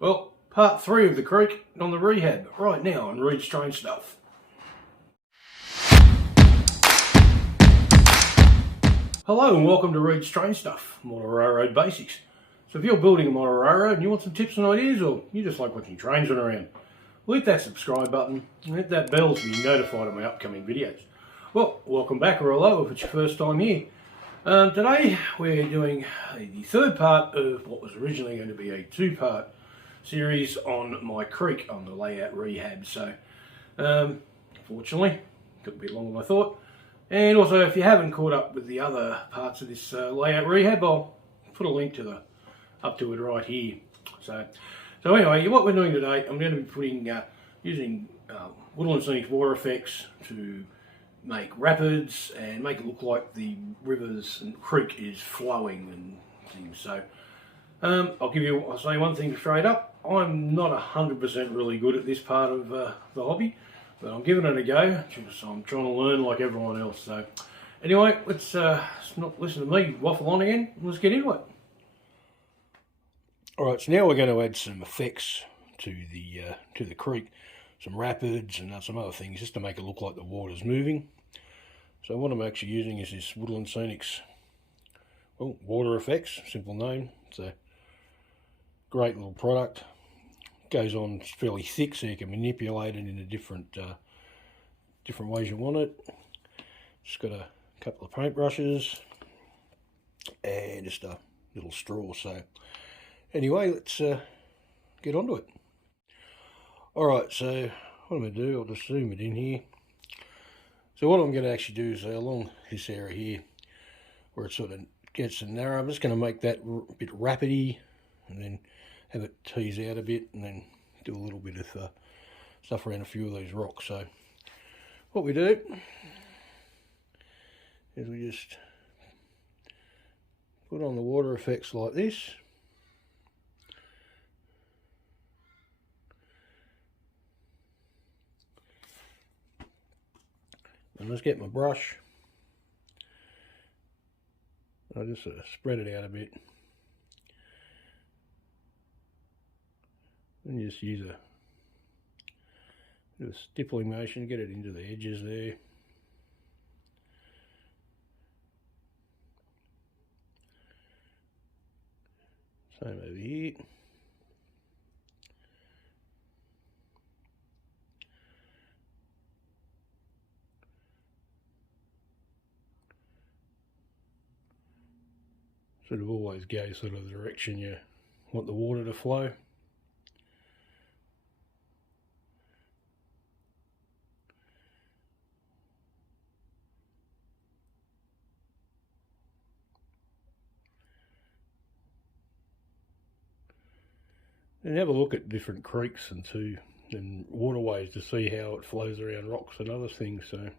Well, part 3 of the creek on the rehab, right now on Reid Strange Stuff. Hello and welcome to Reid Strange Stuff, model railroad basics. So if you're building a model railroad and you want some tips and ideas, or you just like watching trains run around, hit that subscribe button and hit that bell to be notified of my upcoming videos. Well, welcome back, or hello if it's your first time here. Today we're doing the third part of what was originally going to be a 2-part series on my creek on the layout rehab. So unfortunately took a bit longer than I thought, and also if you haven't caught up with the other parts of this layout rehab, I'll put a link to up to it right here. So anyway, what we're doing today, I'm going to be putting using Woodland Scenics Water Effects to make rapids and make it look like the rivers and creek is flowing and things. So I'll say one thing straight up. I'm not 100% really good at this part of the hobby, but I'm giving it a go. So I'm trying to learn like everyone else. So anyway, let's not listen to me waffle on again. Let's get into it. Alright, so now we're going to add some effects to the creek, some rapids and some other things, just to make it look like the water's moving. So what I'm actually using is this Woodland Scenics Water Effects, simple name. It's a great little product. Goes on fairly thick, so you can manipulate it in the different ways you want it. Just got a couple of paintbrushes and just a little straw. So anyway, let's get onto it. Alright, so what I'm going to do, I'll just zoom it in here. So what I'm going to actually do is along this area here, where it sort of gets narrow, I'm just going to make that a bit rapidy, and then have it tease out a bit, and then do a little bit of stuff around a few of these rocks. So what we do is we just put on the water effects like this. And let's get my brush. I'll just sort of spread it out a bit. And just use a bit of stippling motion to get it into the edges there. Same over here. Sort of always go sort of the direction you want the water to flow. And have a look at different creeks and waterways to see how it flows around rocks and other things. So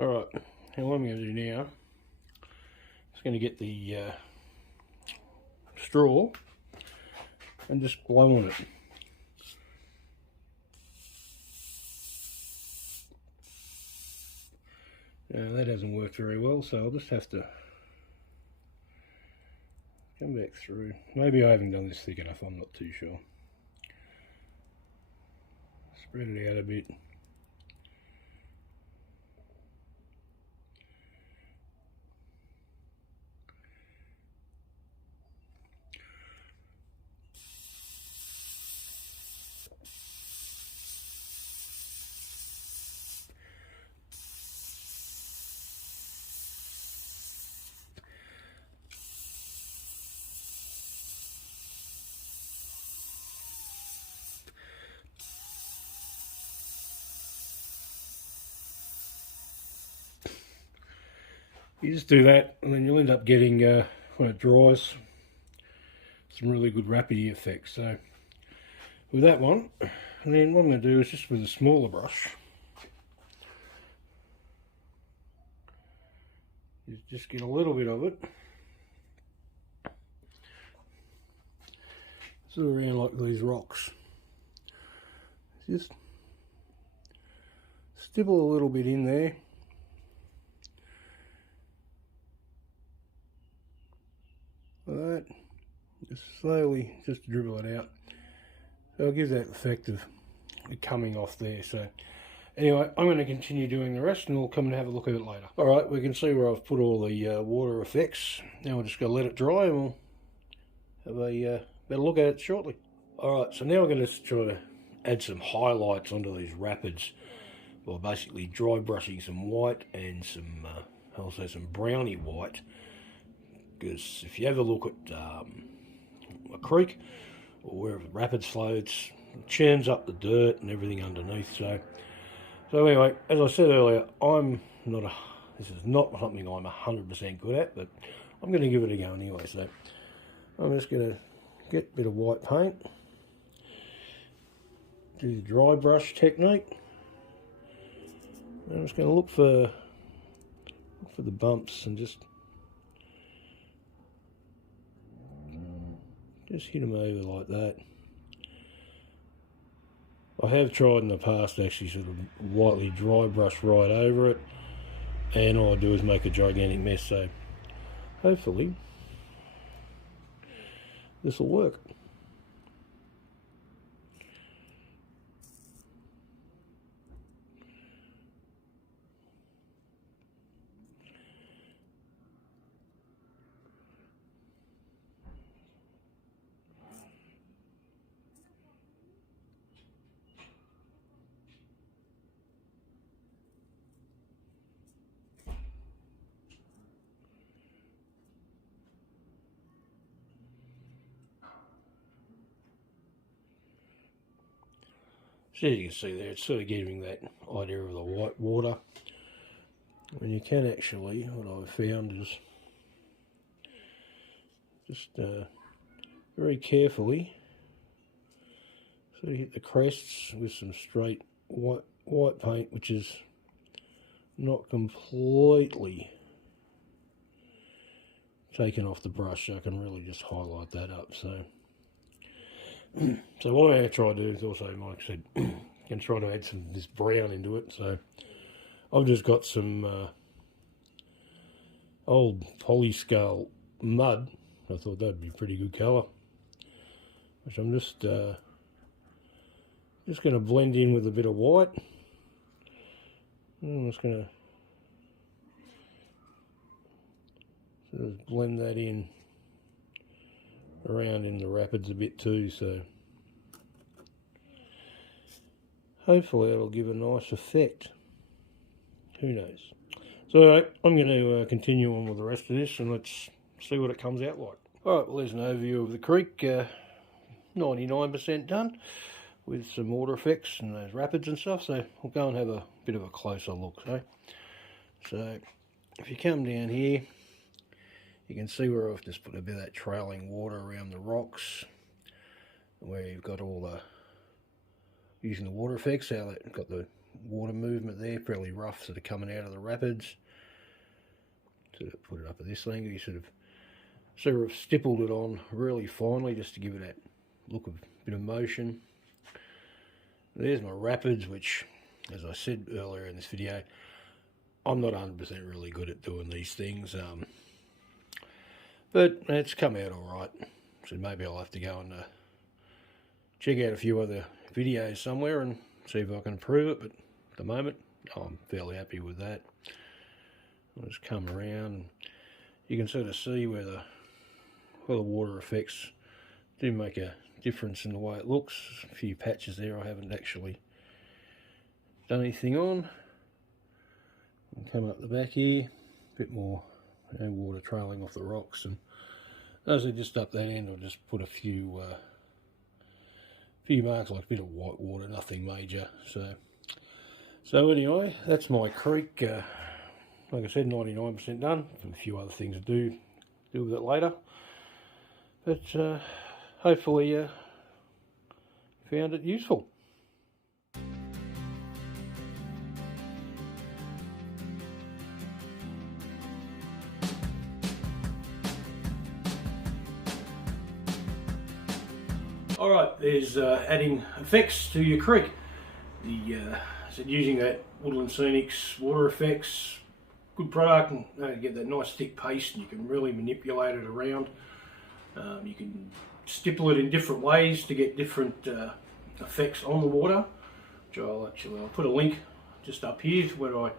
alright, and what I'm going to do now is going to get the straw and just blow on it. Now that hasn't worked very well, so I'll just have to come back through. Maybe I haven't done this thick enough, I'm not too sure. Spread it out a bit. You just do that, and then you'll end up getting, when it dries, some really good rapidy effects. So with that one, and then what I'm going to do is just with a smaller brush, is just get a little bit of it, sort of around like these rocks. Just stipple a little bit in there. Like that. Just slowly, just dribble it out. So it'll give that effect of it coming off there. So anyway, I'm going to continue doing the rest and we'll come and have a look at it later. Alright, we can see where I've put all the water effects. Now we're just going to let it dry and we'll have a better look at it shortly. Alright, so now we're going to try to add some highlights onto these rapids. Well, basically dry brushing some white and some also some browny white. Because if you have a look at a creek or wherever the rapids flows, it churns up the dirt and everything underneath. So anyway, as I said earlier, this is not something I'm 100% good at, but I'm going to give it a go anyway. So I'm just going to get a bit of white paint, do the dry brush technique. I'm just going to look for the bumps and just hit them over like that. I have tried in the past to actually sort of lightly dry brush right over it, and all I do is make a gigantic mess, so hopefully this will work. So as you can see there, it's sort of giving that idea of the white water. And you can actually, what I've found is just very carefully sort of hit the crests with some straight white paint, which is not completely taken off the brush, so I can really just highlight that up. So what I'm going to try to do is also, like I said, can try to add some of this brown into it. So I've just got some old polyscale mud. I thought that'd be a pretty good colour, which I'm just going to blend in with a bit of white. I'm just going to sort of blend that in around in the rapids a bit too, so hopefully it'll give a nice effect. Who knows? So anyway, I'm going to continue on with the rest of this and let's see what it comes out like. Alright, well there's an overview of the creek, 99% done with some water effects and those rapids and stuff, so we'll go and have a bit of a closer look. So if you come down here, you can see where I've just put a bit of that trailing water around the rocks, where you've got all the, using the water effects, how that got the water movement there, fairly rough, sort of coming out of the rapids. Sort of put it up at this angle, you sort of stippled it on really finely just to give it that look of a bit of motion. There's my rapids, which, as I said earlier in this video, I'm not 100% really good at doing these things. But it's come out alright, so maybe I'll have to go and check out a few other videos somewhere and see if I can improve it, but at the moment I'm fairly happy with that. I'll just come around and you can sort of see where the water effects do make a difference in the way it looks. A few patches there I haven't actually done anything on. I'll come up the back here, a bit more water trailing off the rocks, and those are just up that end. I'll just put a few marks, like a bit of white water, nothing major. So anyway, that's my creek. Like I said, 99% done. A few other things to do with it later, but hopefully you found it useful. Alright, there's adding effects to your creek. The I said using that Woodland Scenics Water Effects, good product, and you get that nice thick paste, and you can really manipulate it around. You can stipple it in different ways to get different effects on the water. Which I'll put a link just up here to where I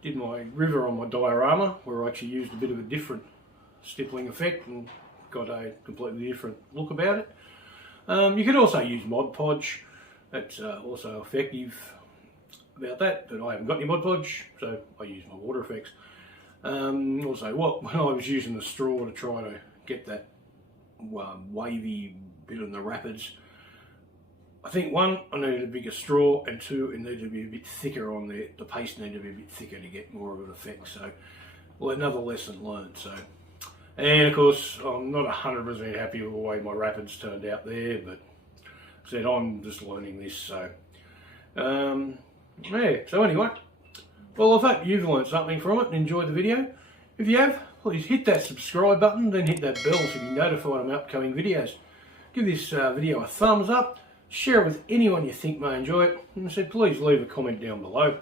did my river on my diorama, where I actually used a bit of a different stippling effect and got a completely different look about it. You can also use Mod Podge. That's also effective about that, but I haven't got any Mod Podge, so I use my water effects. Also, when I was using the straw to try to get that wavy bit in the rapids, I think one, I needed a bigger straw, and two, it needed to be a bit thicker on there. The paste needed to be a bit thicker to get more of an effect. So, well, another lesson learned. So, and of course, I'm not 100% happy with the way my rapids turned out there, but I said I'm just learning this. So, yeah. So anyway, well, I hope you've learned something from it and enjoyed the video. If you have, please hit that subscribe button, then hit that bell so you can be notified of my upcoming videos. Give this video a thumbs up, share it with anyone you think may enjoy it, and I said please leave a comment down below.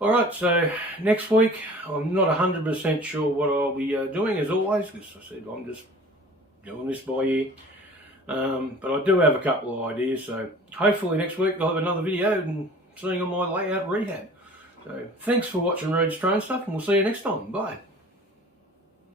Alright, so next week, I'm not 100% sure what I'll be doing as always, because I said I'm just doing this by ear. But I do have a couple of ideas, so hopefully next week I'll have another video and seeing on my layout rehab. So thanks for watching Reid's Drone Stuff, and we'll see you next time. Bye.